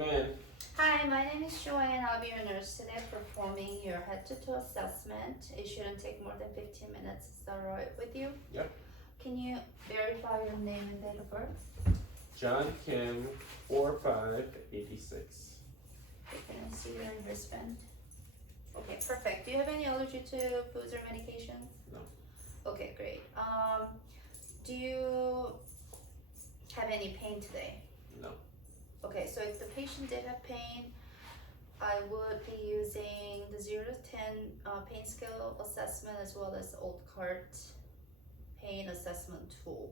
come in. Hi, my name is Joanne. I'll be your nurse today performing your head-to-toe assessment. It shouldn't take more than 15 minutes. Is that all right with you? Yep. Can you verify your name and date of birth? John Kim, 4586. Can I see your wristband? Okay, perfect. Do you have any allergy to foods or medications? No. Okay, great. Do you have any pain today? No. Okay, so if the patient did have pain, I would be using the 0 to 10 pain scale assessment as well as old cart pain assessment tool.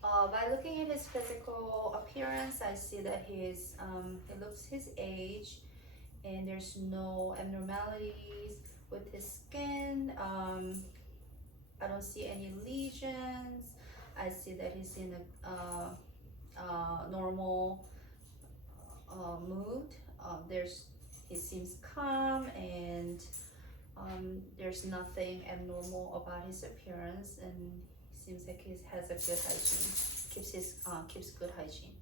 By looking at his physical appearance, I see that he looks his age, and there's no abnormalities with his skin. I don't see any lesions. I see that he's in a normal mood. He seems calm, and there's nothing abnormal about his appearance, and seems like he has a good hygiene. Keeps good hygiene.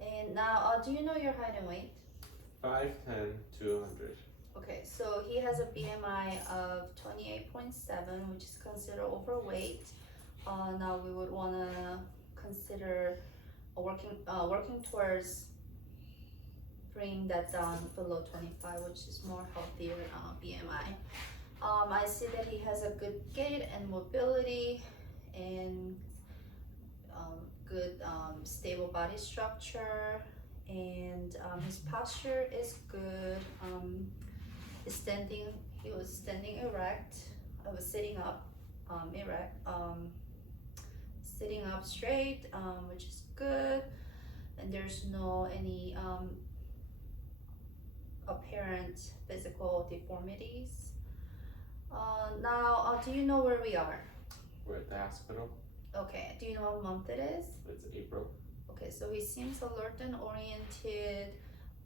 And now, do you know your height and weight? 5'10", 200. Okay, so he has a BMI of 28.7, which is considered overweight. Now we would want to consider working towards bringing that down below 25, which is more healthier BMI. I see that he has a good gait and mobility, and good stable body structure, and his posture is good. He was standing erect. I was sitting up erect, sitting up straight, which is good, and there's no any apparent physical deformities. Now, do you know where we are? We're at the hospital. Okay, do you know what month it is? It's April. Okay, so he seems alert and oriented,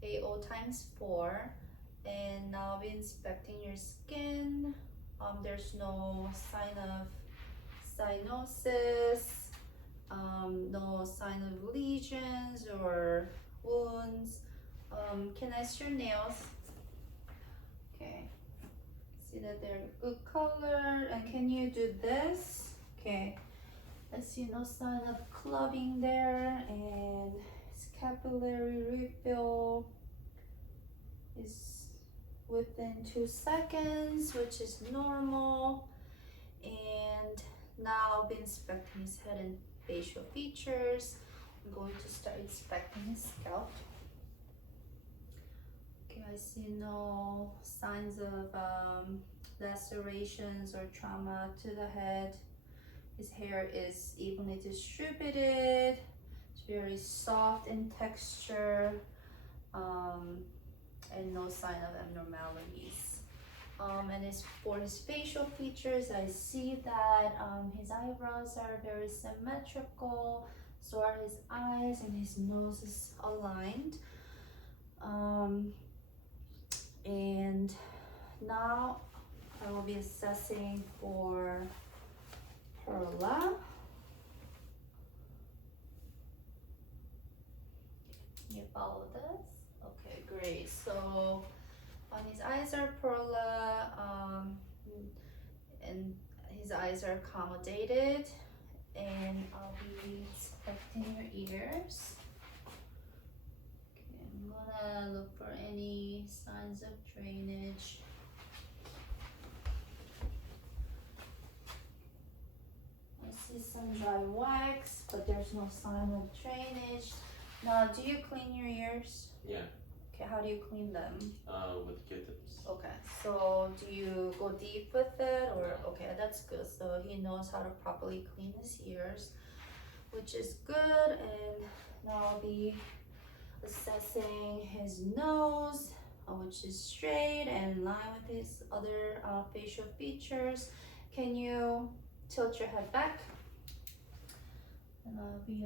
AO times 4. And now I'll be inspecting your skin. There's no sign of cyanosis, no sign of lesions or wounds. Can I see your nails? Okay, see that they're good color. And can you do this? Okay, I see no sign of clubbing there, and scapulary refill is within 2 seconds, which is normal. And now I'll be inspecting his head and facial features. I'm going to start inspecting his scalp. Okay, I see no signs of lacerations or trauma to the head. His hair is evenly distributed. It's very soft in texture, and no sign of abnormalities. And for his facial features, I see that his eyebrows are very symmetrical, so are his eyes, and his nose is aligned. And now I will be assessing for perla. Can you follow this? Okay, great. So his eyes are perla, and his eyes are accommodated. And I'll be inspecting your ears. Okay, I'm gonna look for any signs of drainage. I see some dry wax, but there's no sign of drainage. Now, do you clean your ears? Yeah. Okay, how do you clean them? With Q-tips. Okay, so do you go deep with it, or okay, that's good. So he knows how to properly clean his ears, which is good. And now I'll be assessing his nose, which is straight and in line with his other facial features. Can you tilt your head back? And I'll be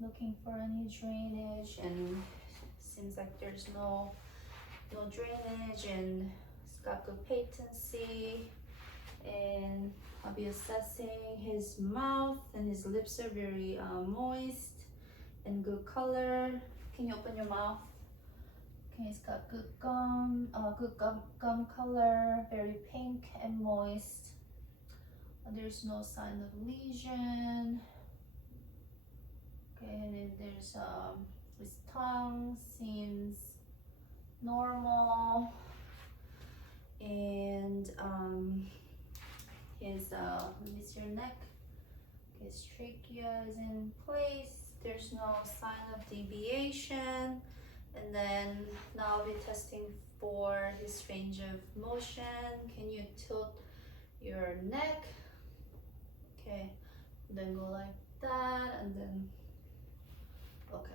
looking for any drainage, and seems like there's no drainage, and it's got good patency. And I'll be assessing his mouth, and his lips are very moist and good color. Can you open your mouth? Okay, it's got good gum color, very pink and moist. There's no sign of lesion. Okay, and then there's his tongue seems normal, and his let me see your neck. His trachea is in place. There's no sign of deviation. And then now I'll be testing for his range of motion. Can you tilt your neck? Okay, then go like that, and then, okay,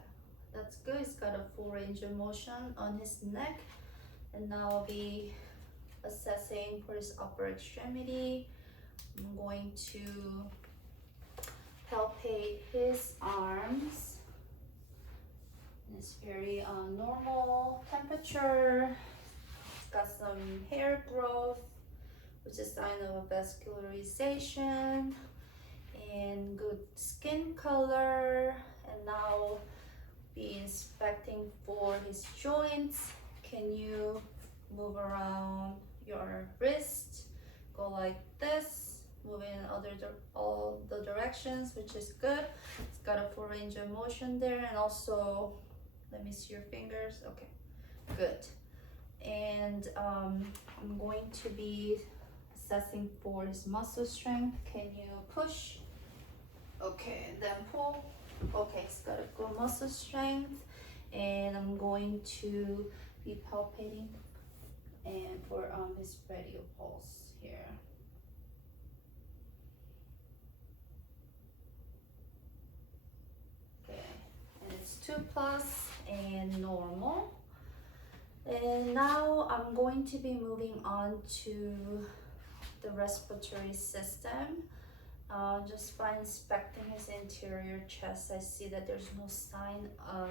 that's good. He's got a full range of motion on his neck. And now I'll be assessing for his upper extremity. I'm going to palpate his arms. It's very normal temperature. It's got some hair growth, which is a sign of vascularization, and good skin color. And now be inspecting for his joints. Can you move around your wrist? Go like this, move in all the directions, which is good. It's got a full range of motion there. And also, let me see your fingers. Okay, good. And I'm going to be assessing for his muscle strength. Can you push? Okay, and then pull. Okay, it's got a good muscle strength. And I'm going to be palpating and for his radial pulse here. Okay, and it's 2+ and normal. And now I'm going to be moving on to the respiratory system. Just by inspecting his interior chest, I see that there's no sign of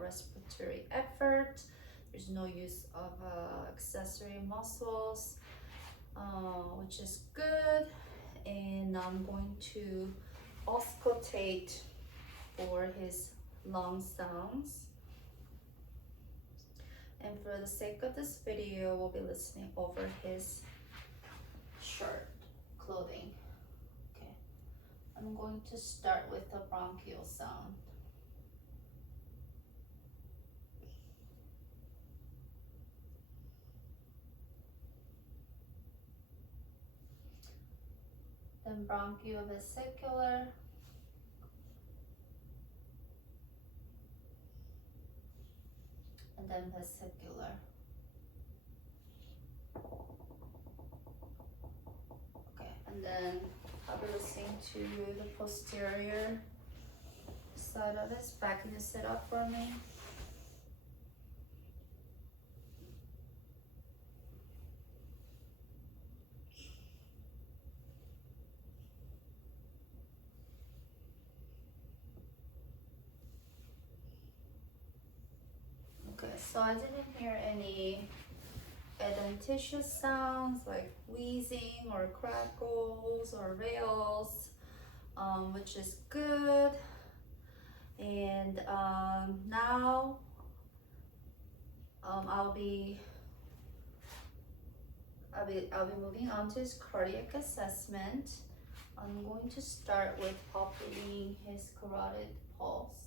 respiratory effort. There's no use of accessory muscles, which is good. And I'm going to auscultate for his lung sounds. And for the sake of this video, we'll be listening over his shirt, clothing. Okay, I'm going to start with the bronchial sound. Then bronchiovesicular. And then vesicular. Okay, and then I'll be listening to the posterior side of his back. Can you sit up for me? Okay, so I didn't hear any adventitious sounds like wheezing or crackles or rails, which is good. And now I'll be moving on to his cardiac assessment. I'm going to start with palpating his carotid pulse.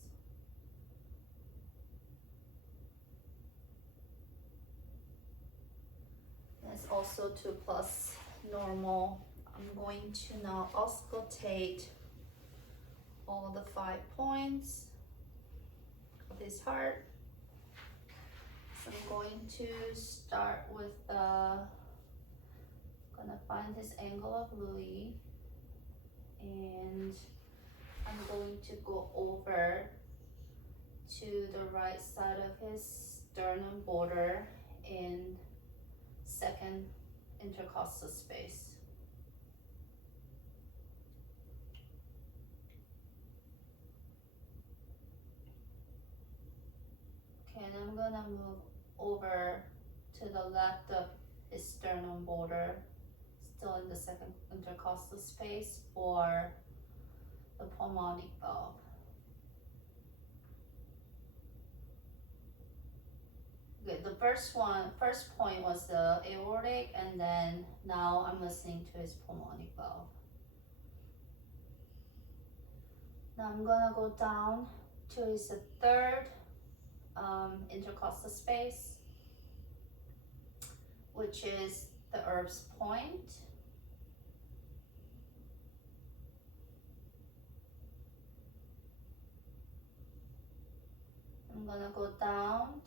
It's also 2+ normal. I'm going to now auscultate all the 5 points of his heart. So I'm going to start with gonna find his angle of Louis, and I'm going to go over to the right side of his sternum border in second intercostal space. Okay, and I'm gonna move over to the left of his sternum border, still in the second intercostal space, for the pulmonic valve. Good. The first point was the aortic, and then now I'm listening to his pulmonic valve. Now I'm gonna go down to his third intercostal space, which is the Erb's point. I'm gonna go down,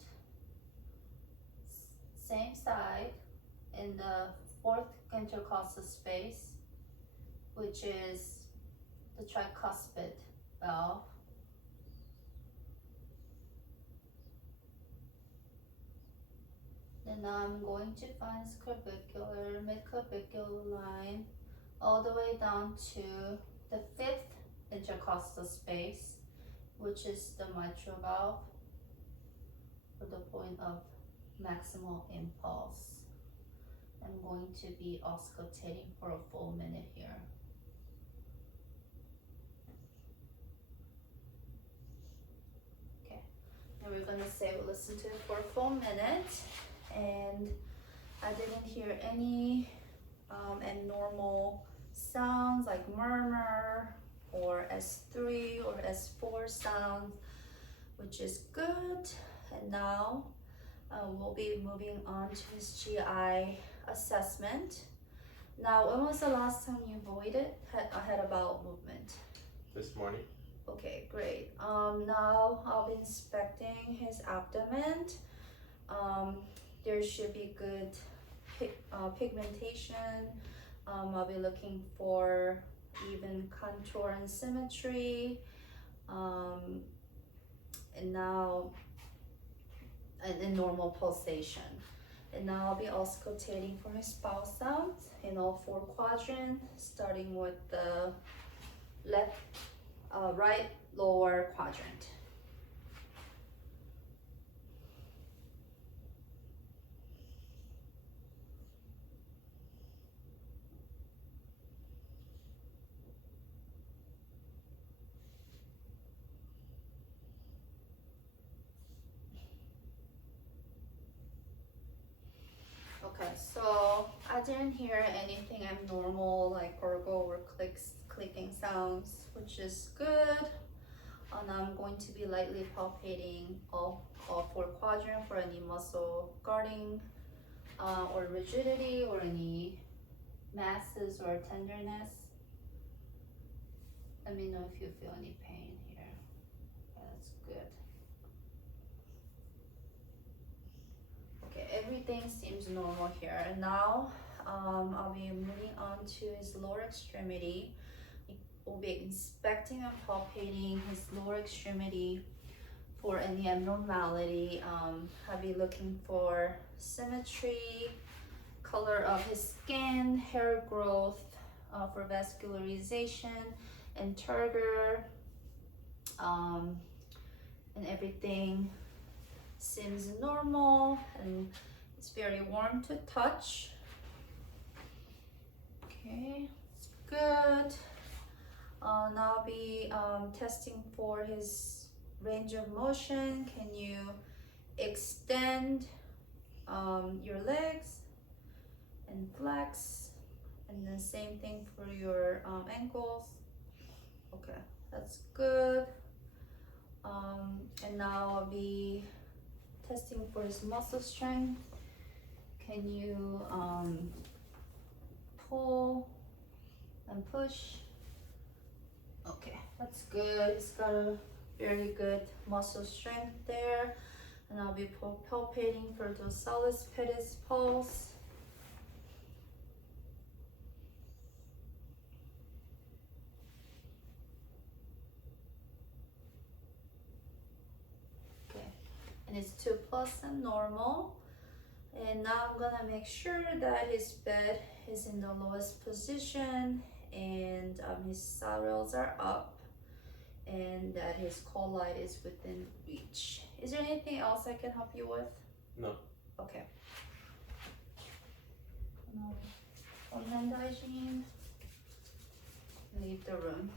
same side, in the fourth intercostal space, which is the tricuspid valve. Then now I'm going to find this clavicular, mid-clavicular line, all the way down to the fifth intercostal space, which is the mitral valve, for the point of maximal impulse. I'm going to be auscultating for a full minute here. Okay, and we're gonna say we'll listen to it for a full minute, and I didn't hear any abnormal sounds like murmur or S3 or S4 sounds, which is good. And now we'll be moving on to his GI assessment. Now, when was the last time you had a bowel movement? This morning. Okay, great. Now I'll be inspecting his abdomen. There should be good pigmentation. I'll be looking for even contour and symmetry. And now, and normal pulsation. And now I'll be auscultating for his bowel sounds in all four quadrants, starting with the right lower quadrant. Okay, so I didn't hear anything abnormal like gurgle or clicking sounds, which is good. And I'm going to be lightly palpating all four quadrants for any muscle guarding or rigidity or any masses or tenderness. Let me know if you feel any pain here. That's good. Okay, everything seems normal here. And now I'll be moving on to his lower extremity. We'll be inspecting and palpating his lower extremity for any abnormality. I'll be looking for symmetry, color of his skin, hair growth, for vascularization and turgor, and everything seems normal, and it's very warm to touch. Okay, it's good. Now I'll be testing for his range of motion. Can you extend your legs and flex? And the same thing for your ankles. Okay, that's good. And now I'll be testing for his muscle strength. Can you pull and push? Okay, that's good. He's got a very good muscle strength there. And I'll be palpating for dorsalis pedis pulse. Okay, and it's 2+ and normal. And now I'm gonna make sure that his bed is in the lowest position, and his side are up, and that his colite is within reach. Is there anything else I can help you with? No. Okay. No. On hand hygiene. Leave the room.